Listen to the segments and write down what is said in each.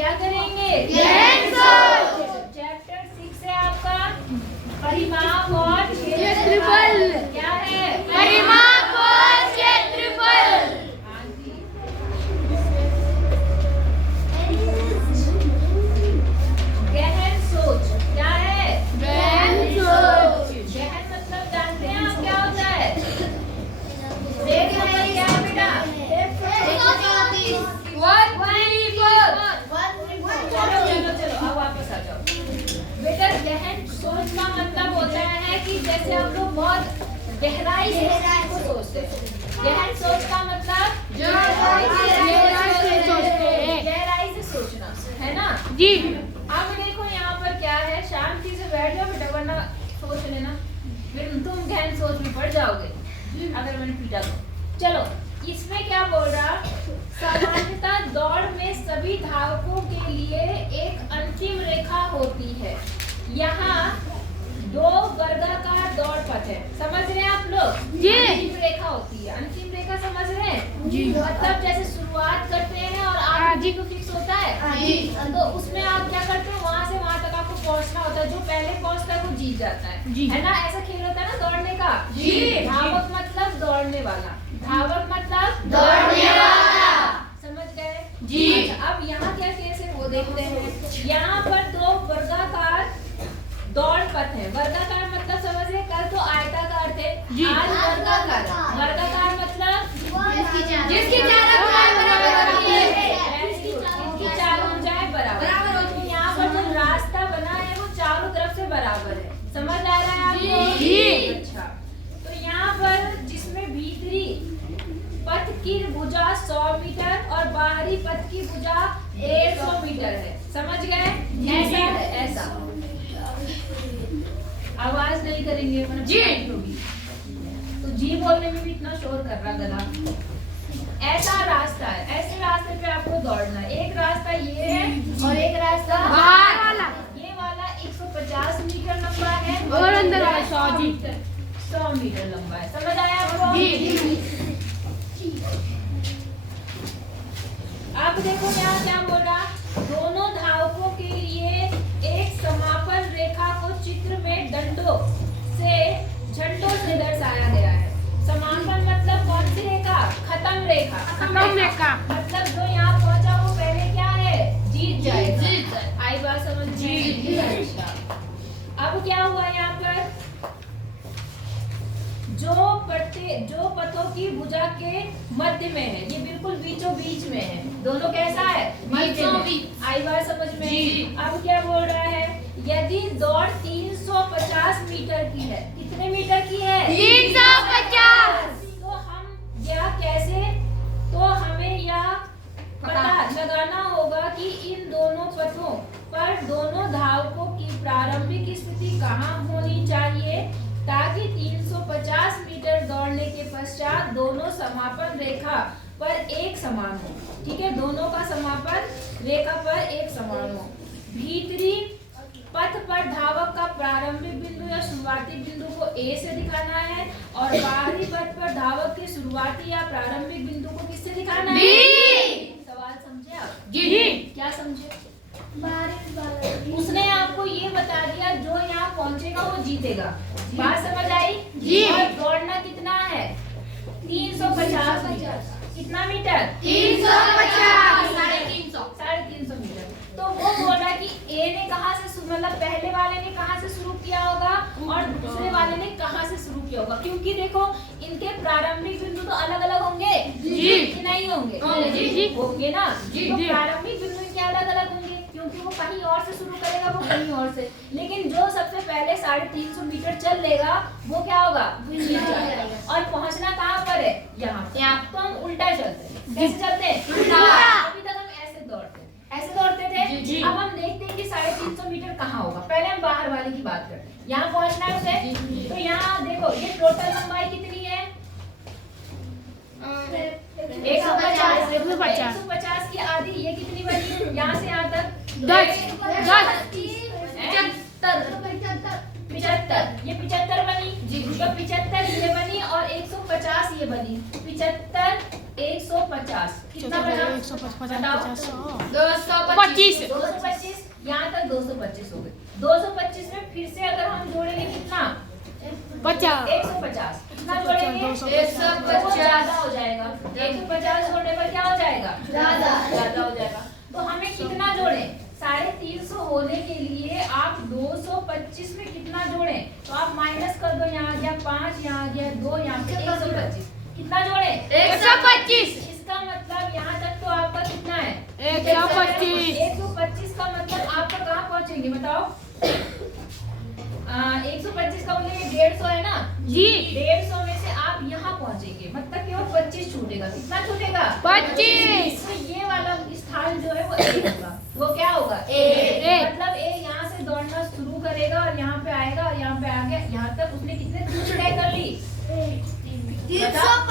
क्या करेंगे? चैप्टर 6 है आपका परिमाप और क्षेत्रफल। क्या है? परिमाप और क्षेत्रफल। हाँ जी। गहन सोच। क्या है? गहन सोच। गहन मतलब जानते हैं आप क्या होता है? देख नंबर क्या है बेटा? चलो अब वापस आ जाओ बेटा। गहन सोच का मतलब होता है कि जैसे हम लोग बहुत गहराई से को सोचते हैं। गहन सोच का मतलब गहराई से सोचना है ना जी। अब देखो यहाँ पर क्या है, शांति से बैठ जाओ बेटा वरना सोच लेना फिर तुम गहन सोच में पड़ जाओगे अगर मैंने पीटा तो। चलो इसमें क्या बोल रहा, सामान्यतः दौड़ में सभी धावकों के लिए एक अंतिम रेखा होती है। यहाँ 2 वर्गाकार दौड़ पथ है, समझ रहे हैं आप लोग? जी। अंतिम रेखा होती है। अंतिम रेखा समझ रहे हैं? जी। मतलब जैसे शुरुआत करते हैं और आगे को फिक्स होता है जी। तो उसमें आप क्या करते हो, वहाँ से वहाँ तक आपको पहुँचना होता है। जो पहले पहुँचता है वो जीत जाता है जी। है ना? ऐसा खेल होता है ना दौड़ने का। जी। धावक मतलब दौड़ने वाला। धावक मतलब दौड़ने वाला। समझ गए? जी। अच्छा, अब यहाँ क्या केस है वो देखते हैं। यहाँ पर 2 वर्गाकार दौड़ पथ है। वर्गाकार मतलब समझ रहे? कल तो आयताकार थे, जी। आज वर्गाकार। वर्गाकार मतलब जिसकी चारों भुजाएं बराबर होती है। इसकी चारों भुजाएं बराबर। तो यहाँ पर जो रास्ता बना है वो चारों तरफ से बराबर है। समझ आ रहा है आपको? जी। अच्छा, तो यहाँ पर जिसमें भीतरी पथ की भुजा 100 मीटर और बाहरी पथ की भुजा 150 मीटर है। समझ गए? ऐसा है, ऐसा। आवाज नहीं करेंगे वरना जी। पिटाई होगी। तो जी बोलने में भी इतना शोर कर रहा गला। ऐसा रास्ता है, ऐसे रास्ते पे आपको दौड़ना है। एक रास्ता ये है और एक रास्ता बाहर वाला। ये वाला 150 मीटर लंबा है और अंदर वाला 100 मीटर लंबा है। समझ आया आपको? जी। अब देखो क्या बोल रहा, दोनों धावकों के लिए एक समापन रेखा को चित्र में झंडों से दर्शाया गया है। समापन मतलब कौन सी रेखा? खत्म रेखा। खत्म रेखा। मतलब जो यहाँ पहुँचा वो पहले क्या है? जीत जाएगा। आई बात समझ में? जी। अच्छा, अब क्या हुआ यहाँ पर? जो पथों की भुजा के मध्य में है, ये बिल्कुल बीचों बीच में है। दोनों कैसा है? बीचों बीच। आई बात समझ में? जी। अब क्या बोल रहा है, यदि दौड़ 350 मीटर की है। कितने मीटर की है? 350। तो हम यह कैसे, तो हमें यह पता लगाना होगा कि इन दोनों पथों पर दोनों धावकों की प्रारंभिक स्थिति कहाँ होनी चाहिए ताकि 350 मीटर दौड़ने के पश्चात दोनों समापन रेखा पर एक समान हो। ठीक है, दोनों का समापन रेखा पर एक समान हो। भीतरी पथ पर धावक का प्रारंभिक बिंदु या शुरुआती बिंदु को A से दिखाना है और बाहरी पथ पर धावक के शुरुआती या प्रारंभिक बिंदु को किससे दिखाना है? सवाल समझे आप? जी। क्या समझे? उसने आपको ये बता दिया जो यहाँ पहुँचेगा वो जीतेगा। बात समझ आई? जी। और दौड़ना कितना है? 350 मीटर। कितना मीटर? 350। 350 मीटर। तो वो बोल रहा है कि ए ने कहाँ से मतलब पहले वाले ने कहाँ से शुरू किया होगा और दूसरे वाले ने कहाँ से शुरू किया होगा, क्योंकि देखो इनके प्रारंभिक बिंदु तो अलग अलग होंगे कि नहीं होंगे? जी। होंगे ना? जी। तो प्रारंभिक बिंदु इनके अलग अलग होंगे क्योंकि वो कहीं और से शुरू करेगा, वो कहीं और से। लेकिन जो सबसे पहले 350 मीटर चल लेगा वो क्या होगा? और पहुंचना कहाँ पर है? यहाँ। तो हम उल्टा चलते हैं। कैसे चलते हैं? अभी तक हम ऐसे दौड़ते थे। जी। अब हम देखते हैं कि 350 मीटर कहाँ होगा। पहले हम बाहर वाले की बात करते हैं। यहाँ पहुंचना है उसे। तो यहाँ देखो ये टोटल लंबाई कितनी है? 150 की आधी। ये कितनी बनी? यहाँ से यहाँ तक 75। ये 75 बनी। तो 75 ये बनी और 150 ये बनी। 75 150 150 कितना बना? 150 225 225 यहाँ तक 225 हो गए। 225 में फिर से अगर हम जोड़ेंगे कितना? 150 कितना जोड़ेंगे? 150 ज्यादा हो जाएगा। 150 जोड़ने पर क्या हो जाएगा? ज्यादा हो जाएगा। तो हमें कितना जोड़ें? 350 होने के लिए आप 225 में कितना जोड़ें? तो आप माइनस कर दो, यहाँ आ गया 5, यहाँ आ गया 2, यहाँ पे 125 कितना जोड़े? 125 इसका मतलब यहाँ तक तो आपका कितना है? 125 125 का मतलब आपका कहाँ पहुँचेंगे बताओ? 125 का मतलब 150 है ना जी। 150 में से आप यहाँ पहुँचेंगे, मतलब केवल 25 छूटेगा। कितना छूटेगा? 25। तो ये वाला स्थान जो है वो ए होगा। वो क्या होगा? ए। मतलब ए यहाँ से दौड़ना शुरू करेगा और यहाँ पे आएगा और यहाँ पे आ गया। यहाँ तक उसने कितने दूर तय कर ली? 350।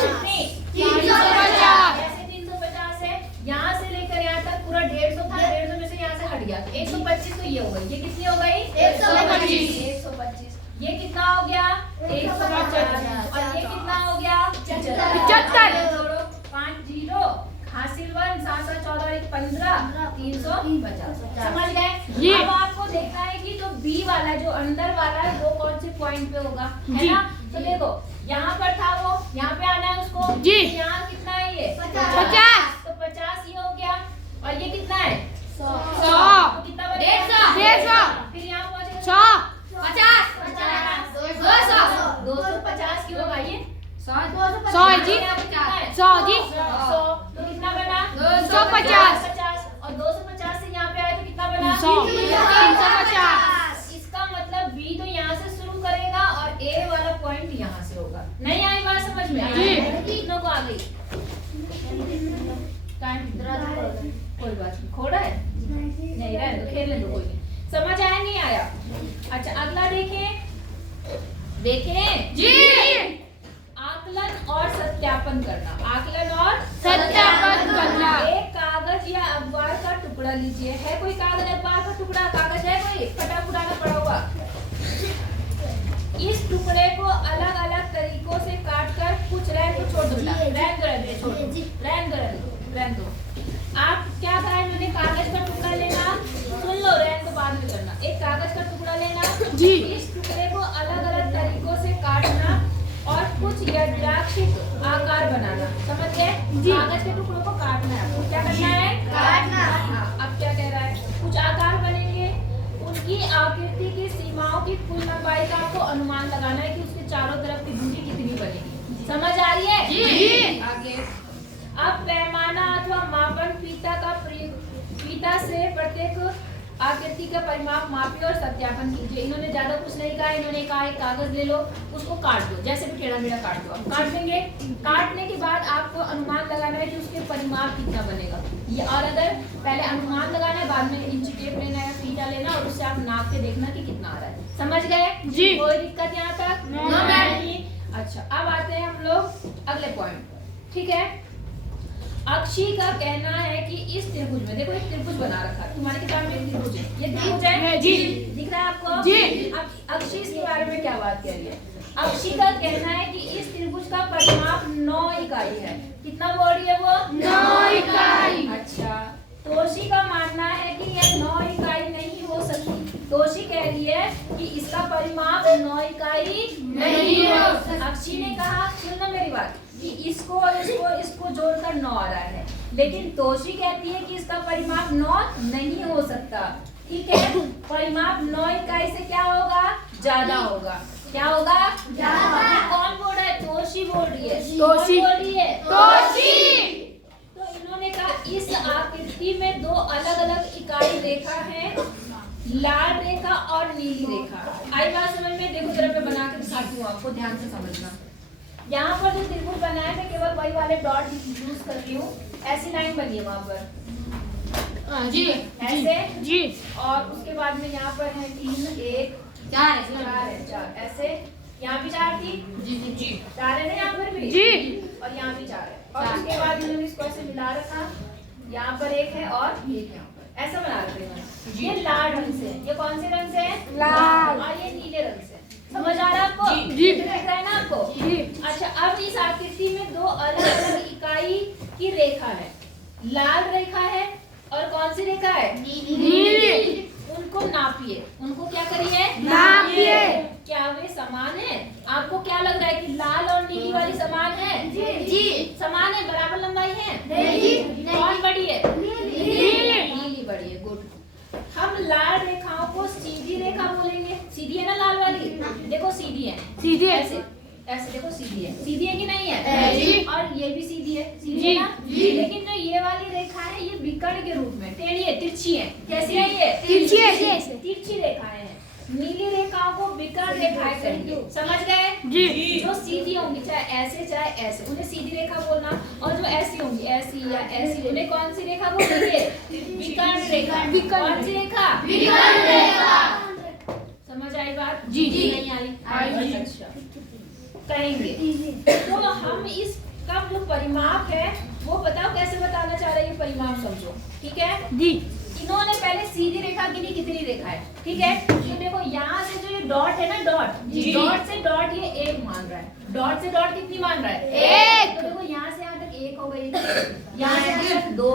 कितनी? 350। ऐसे 350 है। यहाँ से लेकर यहाँ तक पूरा 150 था। 150 में से यहाँ से हट गया 125 तो ये हो गई। ये कितनी हो गई? 125। ये कितना हो गया? 150। और ये कितना हो गया? 75। 5 0 हासिल 1 7 7 14 1 15 350। समझ गए? अब आपको देखना है कि जो बी वाला जो अंदर वाला है वो कौन से पॉइंट पे होगा, है ना? तो देखो यहाँ पर था वो, यहाँ पे आना है उसको जी। तो यहाँ कितना है ये? 50। तो 50 ये हो गया। और ये कितना है? 100। तो कितना बनेगा? 150। फिर यहाँ पहुँचेगा 100। 250 की होगा ये 100 जी। 100 जी। 100 तो कितना बना? 250। 50 और 250 से यहाँ पे आए तो कितना बना? 100। 350। इसका मतलब बी तो यहाँ से शुरू करेगा और ए वाला पॉइंट यहाँ से होगा। नहीं आई बात समझ में? जी। तीनों को आ गई। कोई बात नहीं, खोड़ा है नहीं, रहने दो, खेलने दो, कोई नहीं। समझ आया नहीं आया? अच्छा अगला देखें जी। आकलन और सत्यापन करना। आकलन और सत्यापन करना। एक कागज या अखबार का टुकड़ा लीजिए। है कोई कागज अखबार का टुकड़ा? कागज है कोई फटा फुटाना पड़ा हुआ? इस टुकड़े को अलग अलग तरीकों से काटकर कुछ रहन को छोड़ दो, रहन दो। आप क्या करें? मैंने कागज का टुकड़ा लेना, सुन लो, रहन को बाद में करना। एक कागज का टुकड़ा लेना जी। इस टुकड़े को अलग अलग तरीकों से काटना और कुछ यादृच्छिक आकार बनाना। समझ गए? कागज के टुकड़ों को काटना है आपको। क्या करना है? काटना। हाँ, अब क्या कह रहा है? कुछ आकार बनेंगे, उनकी आकृति की सीमाओं की कुल लंबाई का आपको अनुमान लगाना है कि उसके चारों तरफ की दूरी कितनी बनेगी। समझ आ रही है? जी। आगे अब पैमाना अथवा मापन फीता से प्रत्येक आकृति का परिमाप मापिए और सत्यापन कीजिए। इन्होंने ज्यादा कुछ नहीं कहा, इन्होंने कहा एक कागज ले लो, उसको काट दो, जैसे भी टेढ़ा मेढ़ा काट दो। आप काट देंगे, काटने के बाद आपको अनुमान लगाना है कि उसके परिमाप कितना बनेगा ये। और अगर पहले अनुमान लगाना है, बाद में इंची टेप लेना है, फीता लेना और उससे आप नाप के देखना कि कितना आ रहा है। समझ गए? जी। कोई दिक्कत यहाँ तक? नहीं। अच्छा अब आते हैं हम लोग अगले पॉइंट। ठीक है, अक्षी का कहना है कि इस त्रिभुज में, देखो एक त्रिभुज बना रखा है तुम्हारे किताब में, एक त्रिभुज है, ये त्रिभुज है जी। दिख रहा है आपको? जी। अब अक्षी इसके बारे में क्या बात कह रही है? अक्षी का कहना है कि इस त्रिभुज का परिमाप 9 इकाई है। कितना बोल रही है वो? 9 इकाई। अच्छा, तोशी का मानना है कि यह 9 इकाई नहीं हो सकती। तोशी कह रही है कि इसका परिमाप 9 इकाई नहीं हो सकती। अक्षी ने कहा, सुनना मेरी बात, कि इसको और इसको जोड़कर 9 आ रहा है, लेकिन तोशी कहती है कि इसका परिमाप 9 नहीं हो सकता। ठीक है, परिमाप 9 इकाई से क्या होगा? ज्यादा होगा। क्या होगा? ज्यादा। कौन बोल रहा है? तोशी बोल रही है। तोशी। कौन बोल रही है? तोशी। तो इन्होंने कहा इस आकृति में 2 अलग अलग इकाई रेखा है, लाल रेखा और नीली रेखा। आई बात समझ में? देखो जरा मैं बना के दिखाती हूँ आपको, ध्यान से समझना। यहाँ पर जो त्रिभुज बना है मैं केवल वही वाले डॉट यूज कर रही हूँ। ऐसी लाइन बनी है वहाँ पर जी। ऐसे जी। और उसके बाद में यहाँ पर है 3 1 4 ऐसे। यहाँ भी 4 थी जी। 4 है ना यहाँ पर भी जी। और यहाँ भी 4 है। और उसके बाद इन्होंने इसको ऐसे मिला रखा, यहाँ पर एक है और एक यहाँ पर, ऐसा बना रखे हैं। ये लाल रंग से, ये कौन से रंग से है? लाल। और ये नीले रंग से। समझ आ रहा है आपको? जी। दिख रहा है ना आपको? जी। अच्छा, अब इस आकृति में दो अलग अलग इकाई की रेखा है। लाल रेखा है और कौन सी रेखा है? नीली। उनको नापिए, उनको क्या करिए? नापिए। क्या वे समान है? आपको क्या लग रहा है कि लाल और नीली वाली समान है? जी। समान है, बराबर लंबाई है? नहीं। कौन बड़ी है? नीली। नीली बड़ी है, गुड। हम लाल रेखाओं को सीधी रेखा बोलेंगे। सीधी है ना लाल वाली? देखो सीधी है, सीधी है। ऐसे ऐसे देखो सीधी है। सीधी है कि नहीं है? जी। और ये भी सीधी है, सीधी जी। है ना? जी। लेकिन जो ये वाली रेखा है ये विकर्ण के रूप में टेढ़ी है, तिरछी है। कैसी है ये? तिरछी है। तिरछी रेखाएं हैं। नीली रेखाओं को विकर्ण रेखाएं कहेंगे। समझ गए? जी। जो सीधी होंगी, चाहे ऐसे चाहे ऐसे, उन्हें सीधी रेखा बोलना। और जो ऐसी होंगी, ऐसी या ऐसी, उन्हें कौन सी रेखा बोलेंगे? विकर्ण रेखा। कौन सी रेखा? विकर्ण रेखा। समझ आई बात? जी। नहीं आई? आई। अच्छा, कहेंगे। तो हम इसका जो परिमाप है वो बताओ कैसे बताना चाह रहे हैं, ये परिमाप समझो, ठीक है? जी। इन्होंने पहले सीधी रेखा गिनी, कितनी रेखा है, ठीक है? तो देखो यहाँ से जो ये डॉट है ना, डॉट, डॉट से डॉट ये एक मान रहा है। डॉट से डॉट कितनी मान रहा है? एक। तो देखो यहाँ से यहाँ तक एक हो गई, यहाँ से यहाँ तक दो,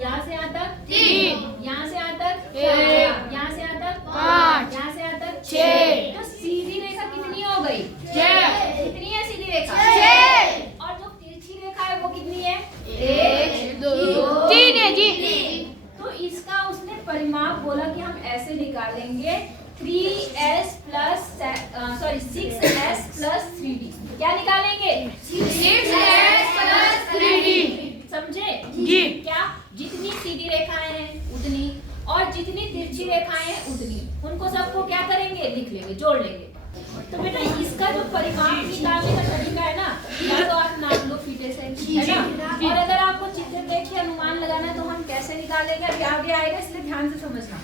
यहाँ से यहाँ तक तीन, यहाँ से यहाँ तक एक, यहाँ से यहाँ तक पाँच, यहाँ से यहाँ तक छह। तो सीधी रेखा कितनी हो गई? छह। कितनी है सीधी रेखा? छह। और जो तिरछी रेखा है वो कितनी है? एक, दो, तीन है जी। तो इसका उसने परिमाप बोला कि हम ऐसे निकालेंगे 3s plus 6s plus 3d। क्या निकालेंगे? 6s plus 3d। समझे? जी। क्या? जितनी सीधी रेखाएं हैं उतनी और जितनी तिरछी रेखाएं हैं उतनी, उनको सबको क्या करेंगे? लिख लेंगे, जोड़ लेंगे। तो बेटा इसका जो परिमाप निकालने का तरीका है ना, या तो आप नाप लो फीते से, है ना? और अगर आपको चित्र देख के अनुमान लगाना है तो हम कैसे निकालेंगे, अभी आगे आएगा, इसलिए ध्यान से समझना।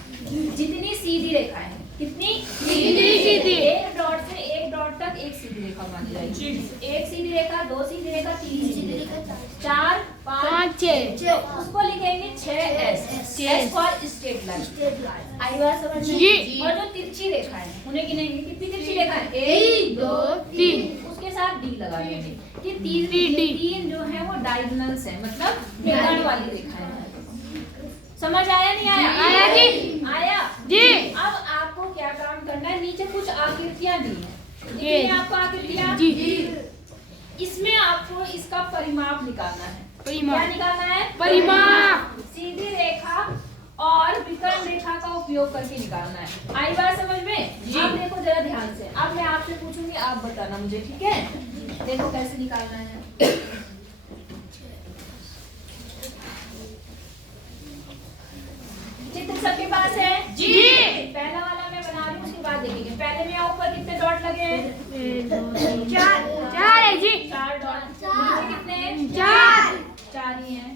जितनी सीधी रेखा है, कितनी सीधी। एक डॉट से एक डॉट तक एक सीधी रेखा मानी जाएगी। एक सीधी रेखा, दो सीधी रेखा, तीन सीधी रेखा, 4 5 6, उसको लिखेंगे 6s, s for straight line. आई बात समझ में? जी। और जो तिरछी रेखा है उन्हें गिनेंगे। कितनी तिरछी रेखा है? 1 2 3। उसके साथ डी लगा देंगे कि तीन तीन जो है वो डायगोनल्स है, मतलब विकर्ण वाली रेखा है। समझ आया नहीं आया? आया जी। आया जी। अब आपको क्या काम करना है, नीचे कुछ आकृतियां दी हैं, ये। ये आपको आकृतियां। जी। इसमें आपको इसका परिमाप निकालना है। परिमाप। क्या निकालना है? परिमाप। सीधी रेखा और विकर्ण रेखा का उपयोग करके निकालना है। आई बात समझ में? जी। अब देखो जरा ध्यान से, अब मैं आपसे पूछूंगी, आप बताना मुझे, ठीक है? देखो कैसे निकालना है। चित्र सबके पास है? जी। पहला वाला मैं बना रही हूँ, उसके बाद देखेंगे। पहले में ऊपर कितने डॉट लगे हैं? 4 है जी। 4 डॉट। नीचे कितने हैं? 4 ही हैं।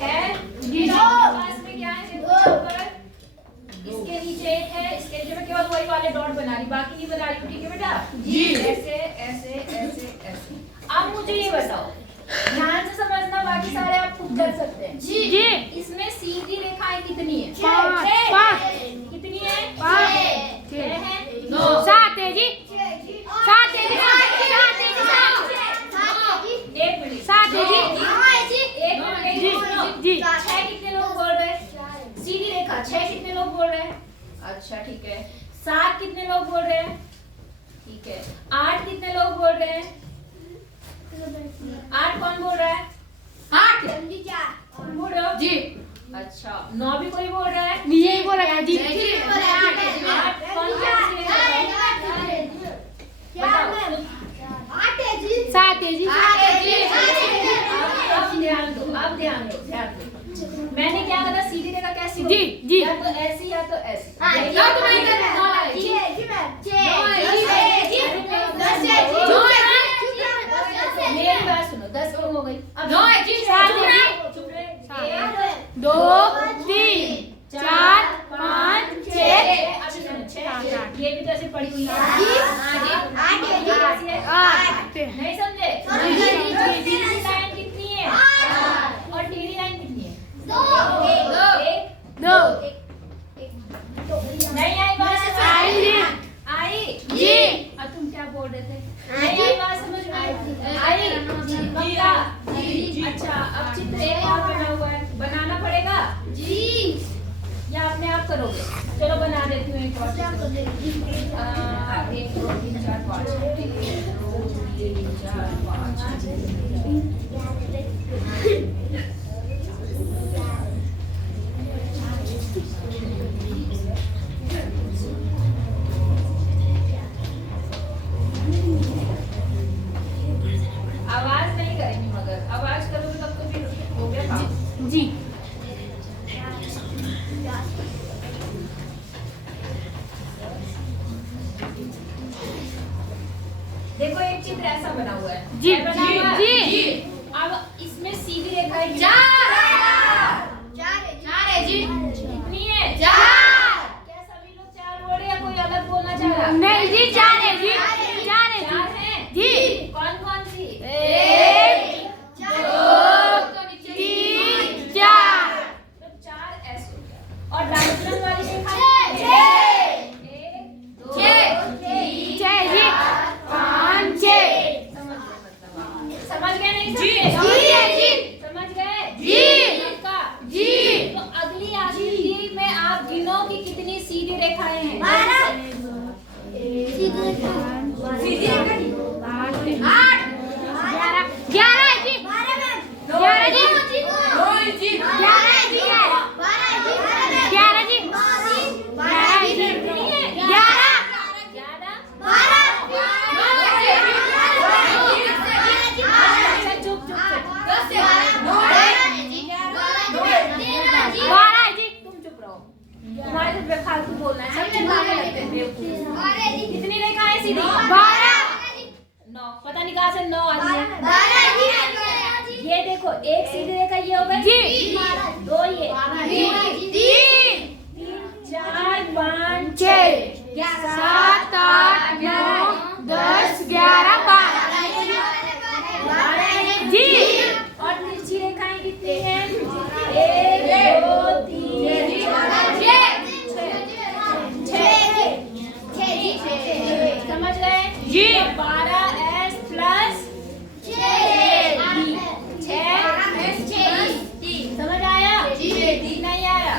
है? जी। पास में क्या है? देखो ऊपर। इसके नीचे एक है, इसके नीचे मैं केवल वही वाले डॉट बना रही, बाकी नहीं बना रही हूँ, ठीक है बेटा? जी। ऐसे ऐसे ऐसे ऐसे। अब मुझे ये बताओ, ध्यान से समझना, बाकी सारे आप खुद कर सकते हैं। जी। इसमें सीधी रेखाएं कितनी है? 5। कितनी है? 5 छह है? 7 है जी। 7 है जी। एक मिनट। 7 है जी। एक मिनट, एक जी। मिनट। जी। 6 कितने लोग बोल रहे हैं? सीधी रेखा 6 कितने लोग बोल रहे हैं? अच्छा ठीक है। 7 कितने लोग बोल रहे हैं? ठीक है। 8 कितने लोग बोल रहे हैं? 8 कौन बोल रहा है? 8 कौन बोल रहे हो? जी। अच्छा, 9 भी कोई बोल रहा है? ये बोला है जी। 8 कौन सी रेखा है? बताओ। 7 है जी। अब ध्यान दो, अब ध्यान दो, ध्यान दो। मैंने क्या कहा? सीधी रेखा कैसी होगी? जी, जी। या तो ऐसी या तो ऐसी। मेरी बात सुनो, 10 क्यों हो गई? अब 9 है जी। 7 है जी। चुप रहे। 2 3 4 5 6 अभी सुनो, 6 ये भी तो ऐसे पड़ी हुई है। जी। 8 नहीं समझे? जी। सीधी लाइन कितनी है? और टेढ़ी लाइन कितनी है? 2 नहीं आई बात? आई जी। आई? जी। बना हुआ है, बनाना पड़ेगा या अपने आप करोगे? चलो बना देती हूँ एक और। 1 2 3 4 5 1 2 3 4 5 आवाज नहीं करेंगे, मगर आवाज करोगे तब तो फिर हो गया काम। जी देखो एक चित्र ऐसा बना हुआ है। जी, क्या बना हुआ है? जी, जी। अब इसमें सीधी रेखा है। चार है जी। कितनी है? चार। क्या सभी लोग 4 बोल रहे हैं या कोई अलग बोलना चाह रहा है? नहीं जी, 4 है जी, 4 है 4 जी। है जी। कौन कौन सी? 1 2 3 4 तो 4 ऐसे हो गया। और डायग्राम वाली रेखा 1 2 3 6 जी, 5 6 समझ गए नहीं? जी, समझे? जी, जी। समझ गए? जी। पक्का? जी। तो अगली आकृति में आप गिनो कि कितनी सीधी रेखाएं हैं। सीधी रेखा जी। 8 11 है जी, 11 जी, 11 है जी, 11 जी, 11 है जी, 11 अच्छा चुप चुप चुप। 12 है जी, तुम चुप रहो। तुम्हारे तो बेफालतू बोलना है। सब चिल्लाने लगते हैं बेवकूफ। कितनी रेखाएं सीधी? 12 9। पता नहीं कहाँ से 9 आती है। ये देखो एक सीधी रेखा ये हो गई। जी। 2 ये 3 4 5 6 7 8 9 10 11 12 जी। और तिरछी रेखाएं कितनी हैं? 1 2 3 4 समझ गए? जी। 12s प्लस 6 समझ आया? नहीं आया?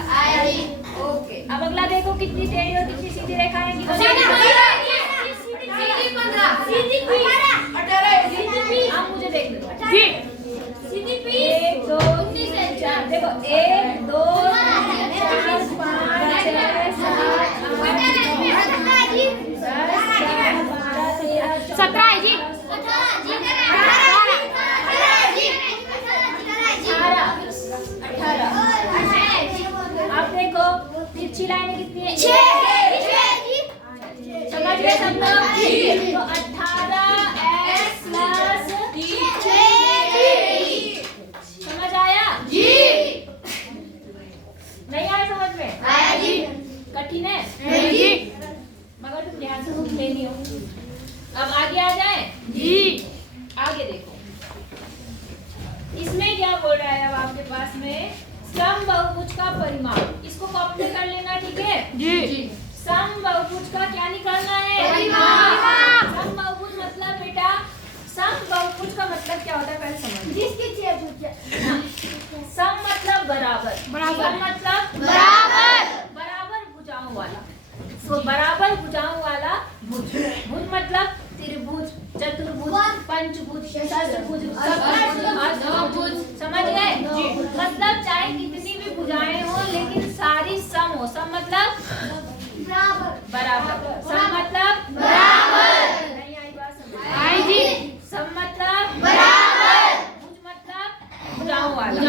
ओके। अब अगला देखो कितनी टेढ़ी और कितनी सीधी रेखाएं हैं। आप मुझे देख लो। जी। 1 2 3 4 देखो 1 2 4 5 6 7 8 9 10 11 12 13 17 है जी, 18 अब देखो तिरछी लाइनें कितनी है? समझ गए सब लोग? तो 18s प्लस समझ आया? नहीं आया समझ में? कठिन है मगर तुम ध्यान से सुन लेनी हो। अब आगे आ जाए जी। आगे देखो इसमें क्या बोल रहा है। अब आपके पास में समबाहुभुज का परिमाप, इसको कॉपी में कर लेना। ठीक है जी। समबाहुभुज का क्या निकालना है? परिमाप। समबाहुभुज मतलब बेटा समबाहुभुज का मतलब क्या होता है पहले समझ। सम मतलब बराबर, बराबर। सम मतलब बराबर भुजाओं वाला। सो बराबर भुजाओं वाला भुज। भुज मतलब त्रिभुज, चतुर्भुज, पंचभुज, षष्ठभुज, अष्टभुज। समझ गए? मतलब चाहे कितनी भी भुजाएं हो लेकिन सारी सम हो। सम मतलब बराबर। सम मतलब नहीं आई बात समझ? आई जी। सम मतलब भुज मतलब भुजाओं वाला।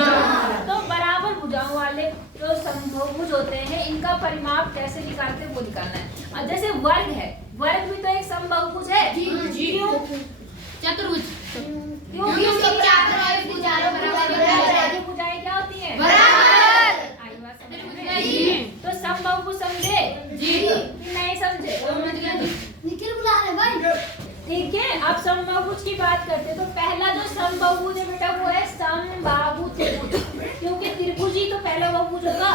तो बराबर भुजाओं वाले जो समभुज होते हैं इनका परिमाप कैसे निकालते हैं वो निकालना है। अब जैसे वर्ग है, वर्ग भी तो एक समबाहुभुज है। क्यों? चतुर्भुज। क्योंकि भुजाएं क्या होती हैं? आई बात समझ में? तो समबाहुभुज समझे? कि नहीं समझे? ठीक है। अब समबाहुभुज की बात करते हैं तो पहला जो समबाहुभुज है बेटा वो है समबाहु त्रिभुज। क्योंकि त्रिभुज ही तो पहला बहुभुज होगा।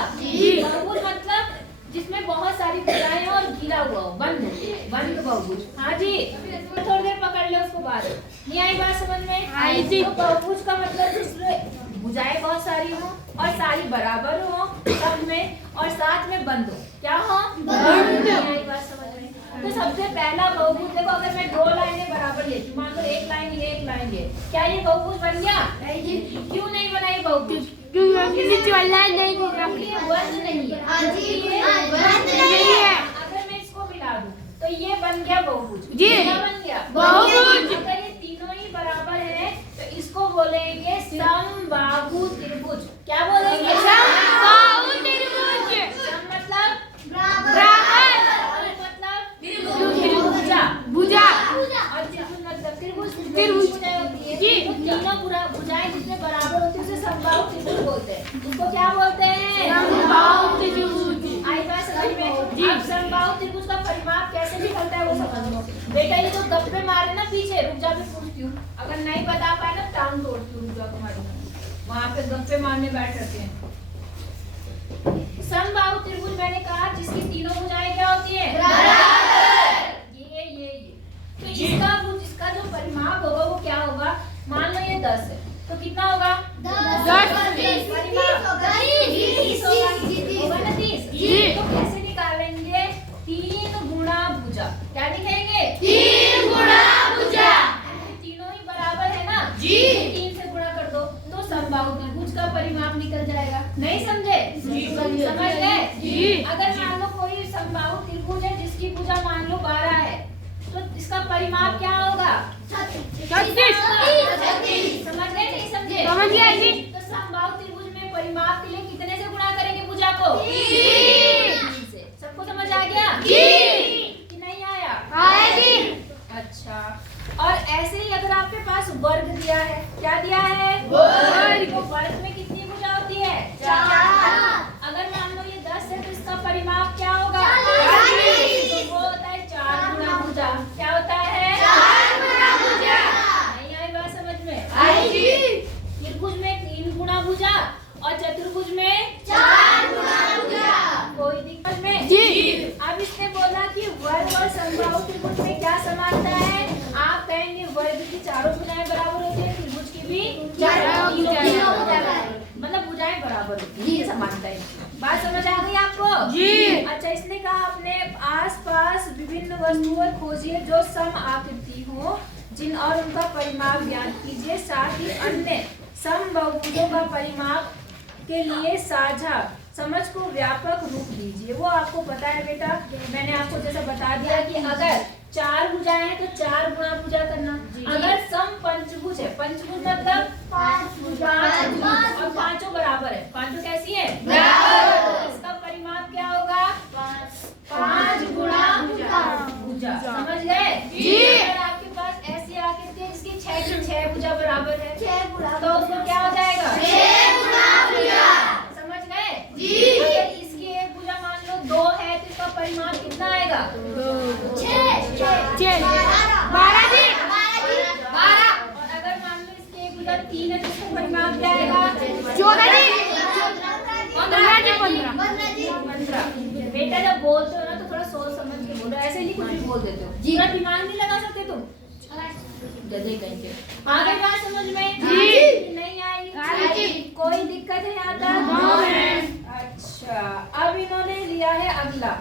बहुभुज मतलब जिसमें बहुत सारी भुजाएं और घिरा हुआ हो, बंद बहुभुज। हाँ जी थोड़ी देर पकड़ ले उसको बाद। नहीं आई बात समझ में? आई जी। तो बहुभुज का मतलब जिसमें भुजाएं बहुत सारी हो और सारी बराबर हो सब में और साथ में बंद हो। क्या हो? बंद। यही बात समझ में। तो सबसे पहला बहुभुज देखो, अगर मैं दो लाइनें बराबर लेती हूँ, मान लो एक लाइन ये एक लाइन ये, क्या ये बहुभुज बन गया? क्यों नहीं बना ये बहुभुज? नीचे वाला लाइन नहीं क्योंकि ये बंद नहीं है। हाँ जी, ये बंद नहीं है। अगर मैं इसको मिला दूं तो ये बन गया बहुभुज। जी। क्या बन गया? बहुभुज। अगर ये तीनों ही बराबर है तो इसको बोलेंगे समबाहु त्रिभुज। क्या बोलेंगे? समबाहु त्रिभुज। सम मतलब बराबर। बाहु मतलब भुजा। भुजा। और त्रिभुज मतलब त्रिभुज। त्रिभुज। भुजाएं होती है। जी। तो तीनों भुजाएं जिसमें बराबर होती है उसे समबाहु त्रिभुज बोलते हैं। उसको क्या बोलते हैं? समबाहु त्रिभुज। आई बात समझ में? अब समबाहु त्रिभुज का परिमाप कैसे निकलता है वो समझ लो। बेटा ये तो गप्पे मारे ना पीछे, रुक जा, मैं पूछती हूँ। अगर नहीं बता पाए ना टांग तोड़ती हूँ, रुक जा तुम्हारी। वहाँ पे गप्पे मारने बैठ रहते हैं। समबाहु त्रिभुज मैंने कहा जिसकी तीनों भुजाएं क्या होती है? ये तो इसका जो परिमाप होगा वो क्या होगा? मान लो ये 10 है तो कितना होगा? 10। परिमाप होगा ना 30। जी। तो कैसे निकालेंगे? 3 गुणा भुजा। क्या लिखेंगे? 3 गुणा भुजा। तीनों ही बराबर है ना? जी। 3 से गुणा कर दो तो समबाहु त्रिभुज का परिमाप निकल जाएगा। नहीं समझे? समझ गए? जी। अगर मान लो कोई समबाहु त्रिभुज है जिसकी भुजा मान लो 12 है तो इसका परिमाप क्या होगा? 36। समझ गए? नहीं समझे? समझ गया जी। तो समबाहु त्रिभुज में परिमाप के लिए कितने से गुणा करेंगे भुजा को? 3 से। सबको समझ आ गया? जी। कि नहीं आया? आएगी। अच्छा, और ऐसे ही अगर आपके पास वर्ग दिया है, क्या दिया है? वर्ग। तो वर्ग में कितनी भुजा होती है? 4। अगर मान लो ये 10 है तो इसका परिमाप क्या होगा? 40। तो वो होता है 4 गुणा भुजा। क्या होता है? 4 गुणा भुजा। नहीं आई बात समझ में? आएगी। त्रिभुज में 3 गुणा भुजा और चतुर्भुज में 4 गुणा भुजा। कोई दिक्कत में? जी। अब इसने बोला कि वर्ग और समबाहु त्रिभुज में क्या समानता है? आप कहेंगे वर्ग की चारों भुजाएं बराबर होती है, त्रिभुज की भी चारों भुजाएं। मतलब भुजाएं बराबर होती है, ये समानता है। बात समझ आ गई आपको? जी। अच्छा, इसने कहा अपने आसपास विभिन्न वस्तुएं खोजिए जो सम आकृति हो जिन और उनका परिमाप ज्ञात कीजिए, साथ ही अन्य समबाहुभुजों का परिमाप के लिए साझा समझ को व्यापक रूप दीजिए। वो आपको पता है बेटा, मैंने आपको जैसा बता दिया कि अगर 4 भुजाएं हैं तो 4 गुणा भुजा करना। अगर सम पंचभुज है, पंचभुज मतलब 5 और पांचों बराबर है। पांचों कैसी है? बराबर। इसका परिमाप क्या होगा? 5 गुणा भुजा। समझ गए? अगर आपके पास ऐसी आकृति है जिसकी 6 की 6 भुजा बराबर है तो उसको क्या हो जाएगा? 6 गुणा भुजा। समझ गए? अगर इसकी एक भुजा मान लो 2 है तो इसका परिमाप कितना आएगा? 12 जी। 12। और अगर मान लो इसकी एक भुजा 3 है तो इसका परिमाप क्या आएगा? 14 जी। 15 जी। 15। बेटा जब बोलते हो ना तो थोड़ा सोच समझ के बोलो, ऐसे नहीं कुछ भी बोल देते हो। पूरा दिमाग नहीं लगा सकते तुम। जगह कहीं के आगे बात समझ में? जी। नहीं आई? आई। कोई दिक्कत है यहाँ तक? अच्छा, अब इन्होंने लिया है अगला,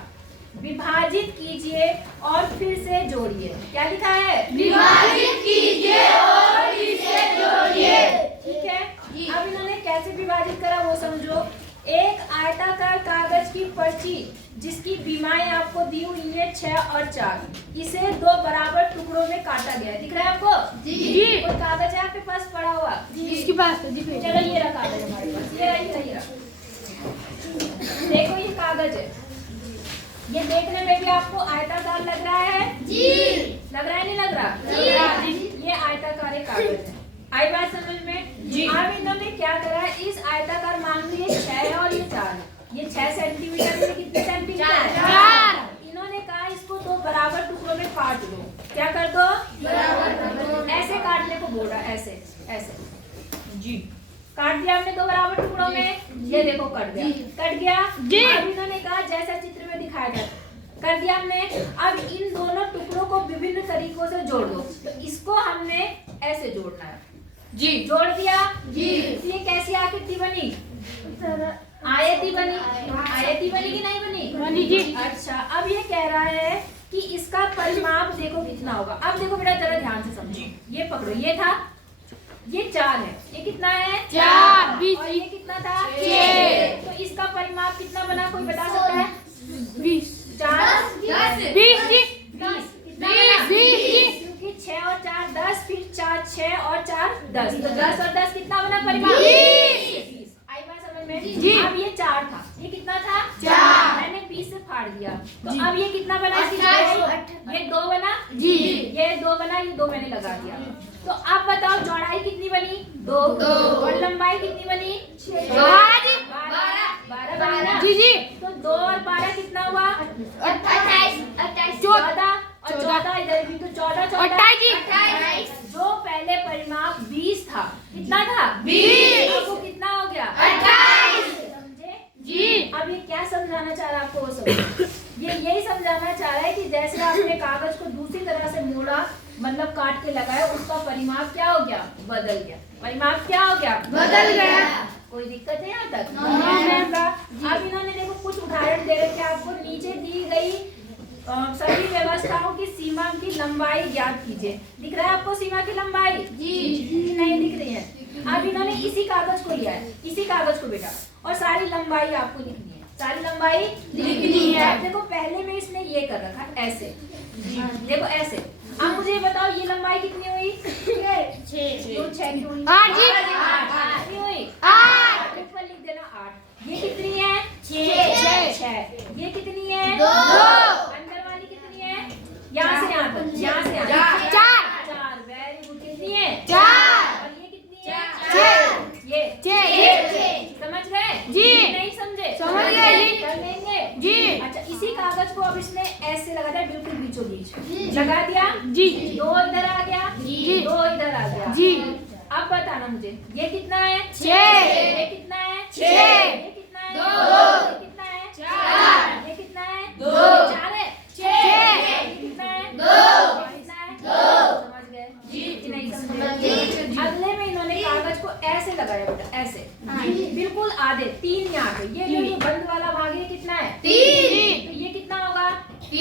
विभाजित कीजिए और फिर से जोड़िए। क्या लिखा है? विभाजित कीजिए और फिर से जोड़िए। ठीक है। अब इन्होंने कैसे विभाजित करा वो समझो। एक आयताकार कागज की पर्ची जिसकी बीमाएं आपको दी हुई है 6 और 4, इसे 2 बराबर टुकड़ों में काटा गया है। दिख रहा है आपको? जी। कोई कागज है आपके पास पड़ा हुआ? इसके पास तो दिख चलो ये रहा कागज हमारे पास, ये रहा। देखो ये कागज है, ये देखने में भी आपको आयताकार लग रहा है? जी। लग रहा है नहीं लग रहा? जी। ये आयताकार एक कागज है। आई बात समझ में? जी। अब इन्होंने क्या करा है, इस आयताकार मान लो ये 6 है और ये 4 है। ये 6 सेंटीमीटर में कितने सेंटीमीटर? 4। इन्होंने कहा इसको 2 बराबर टुकड़ों में काट दो। क्या कर दो? बराबर। ऐसे काटने को बोला, ऐसे ऐसे। जी। काट दिया हमने 2 बराबर टुकड़ों में। ये देखो कट गया। कट गया। अब इन्होंने कहा जैसा चित्र में दिखाया था कर दिया हमने। अब इन दोनों टुकड़ों को विभिन्न तरीकों से जोड़ दो। तो इसको हमने ऐसे जोड़ना है। जी। जोड़ दिया जी। ये कैसी आकृति बनी? आयती बनी। आयती बनी कि नहीं बनी? बनी जी। अच्छा, अब ये कह रहा है कि इसका परिमाप देखो कितना होगा। अब देखो बेटा जरा ध्यान से समझो, ये पकड़ो, ये था, ये 4 है, ये कितना है? 4, 20 और ये कितना था? 6। तो इसका परिमाप कितना बना, कोई बता सकता है? 20 4 20 जी। 20 कितना बना? 20 जी। क्योंकि 6 और 4 10, फिर 4 6 और 4 10, तो 10 और 10 कितना बना परिमाप? 20। आई बात समझ में? जी। अब ये 4 था, ये कितना था? 4। मैंने 20 से फाड़ दिया, तो जी। अब ये कितना बना? 28। ये 2 बना जी। ये 2 बना, ये 2 मैंने लगा दिया। तो अब बताओ चौड़ाई कितनी बनी? 2। और लंबाई कितनी बनी? 6। 12 जी। 12 बनी ना? जी जी। तो 2 और 12 कितना हुआ? 28 14 और 14 इधर भी, तो 14 28 जी। 28 जो पहले परिमाप 20 था, कितना था? 20। अब वो कितना हो गया? 28। समझे? जी। अब ये क्या समझाना चाह रहा है आपको? वो समझो, ये यही समझाना चाह रहा है कि जैसे आपने कागज को दूसरी तरह से मोड़ा, मतलब काट के लगाया, उसका परिमाप क्या हो गया? बदल गया। परिमाप क्या हो गया? बदल गया। कोई दिक्कत है यहाँ तक? नहीं। अब इन्होंने देखो कुछ उदाहरण दे रखे हैं आपको, नीचे दी गई सभी व्यवस्थाओं की सीमा की लंबाई ज्ञात कीजिए। दिख रहा है आपको सीमा की लंबाई? जी। नहीं दिख रही है। अब इन्होंने इसी कागज को लिया है, इसी कागज को बेटा, और सारी लंबाई आपको लिखनी है, सारी लंबाई लिखनी है। देखो पहले में इसने ये कर रखा है ऐसे, देखो ऐसे। अब मुझे ये बताओ ये लंबाई कितनी हुई? 6 क्यों 6 क्यों हुई? 8 जी। 8 कितनी हुई? 8। ऊपर लिख देना 8। ये कितनी है? 6। ये कितनी है? 2। अंदर वाली कितनी है? यहाँ से यहाँ तक, यहाँ से यहाँ तक। 4। Very good. कितनी है? 4। और ये कितनी है? 6। ये 6। समझ गए? जी। नहीं समझे? समझ गए जी। कर लेंगे जी। अच्छा, इसी कागज को अब इसने ऐसे लगा दिया, बिल्कुल बीचों बीच लगा दिया जी। 2 इधर आ गया, जी। 2 इधर आ गया। जी। अब बताना मुझे, ये कितना है? 6। ये कितना है? 6। ये कितना है? 2। ये कितना है? 4। ये कितना है? 2। 4 है। 6। ये कितना है? 2। ये कितना है? 2। समझ गए? जी। कि नहीं समझे? अगले में इन्होंने कागज को ऐसे लगाया बेटा, ऐसे बिल्कुल आधे, 3 यहाँ पे। ये जो ये बंद वाला भाग है कितना है? 3। तो ये कितना होगा? 3।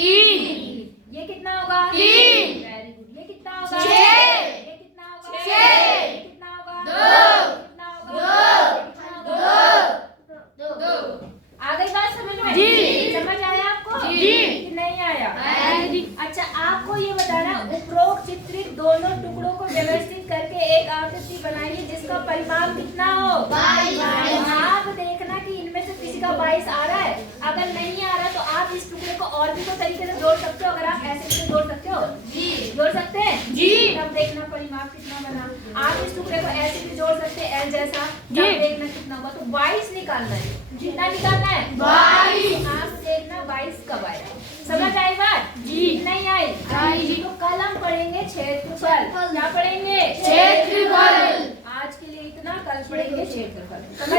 ये कितना होगा? 3। Very good. ये कितना होगा? 6। ये कितना होगा? 6। ये कितना होगा? 2। कितना होगा? ये कितना होगा? 2। आ गई बात समझ में? जी। समझ आया आपको? जी। कि नहीं आया? आया जी। अच्छा, आपको ये बताना, उपरोक्त चित्रित दोनों टुकड़ों को व्यवस्थित करके एक आकृति बनाइए जिसका परिमाप कितना हो? 22। आप देखना कि इनमें से किसी का 22 आ रहा है। अगर नहीं आ रहा तो आप इस टुकड़े को और भी कोई तरीके से जोड़ सकते हो। अगर आप ऐसे से जोड़ सकते हो, जोड़ सकते हैं जी। तब देखना परिमाप कितना बना। आप इस टुकड़े को ऐसे भी जोड़ सकते हैं, एल जैसा, जी। तब देखना कितना होगा। तो 22 निकालना है। कितना निकालना है? 22। आप देखना 22 कब आएगा। समझ आई बात? जी। नहीं आई? आई जी। तो कल हम पढ़ेंगे क्षेत्रफल। क्या पढ़ेंगे? क्षेत्रफल। आज के लिए इतना, कल पढ़ेंगे क्षेत्रफल। समझ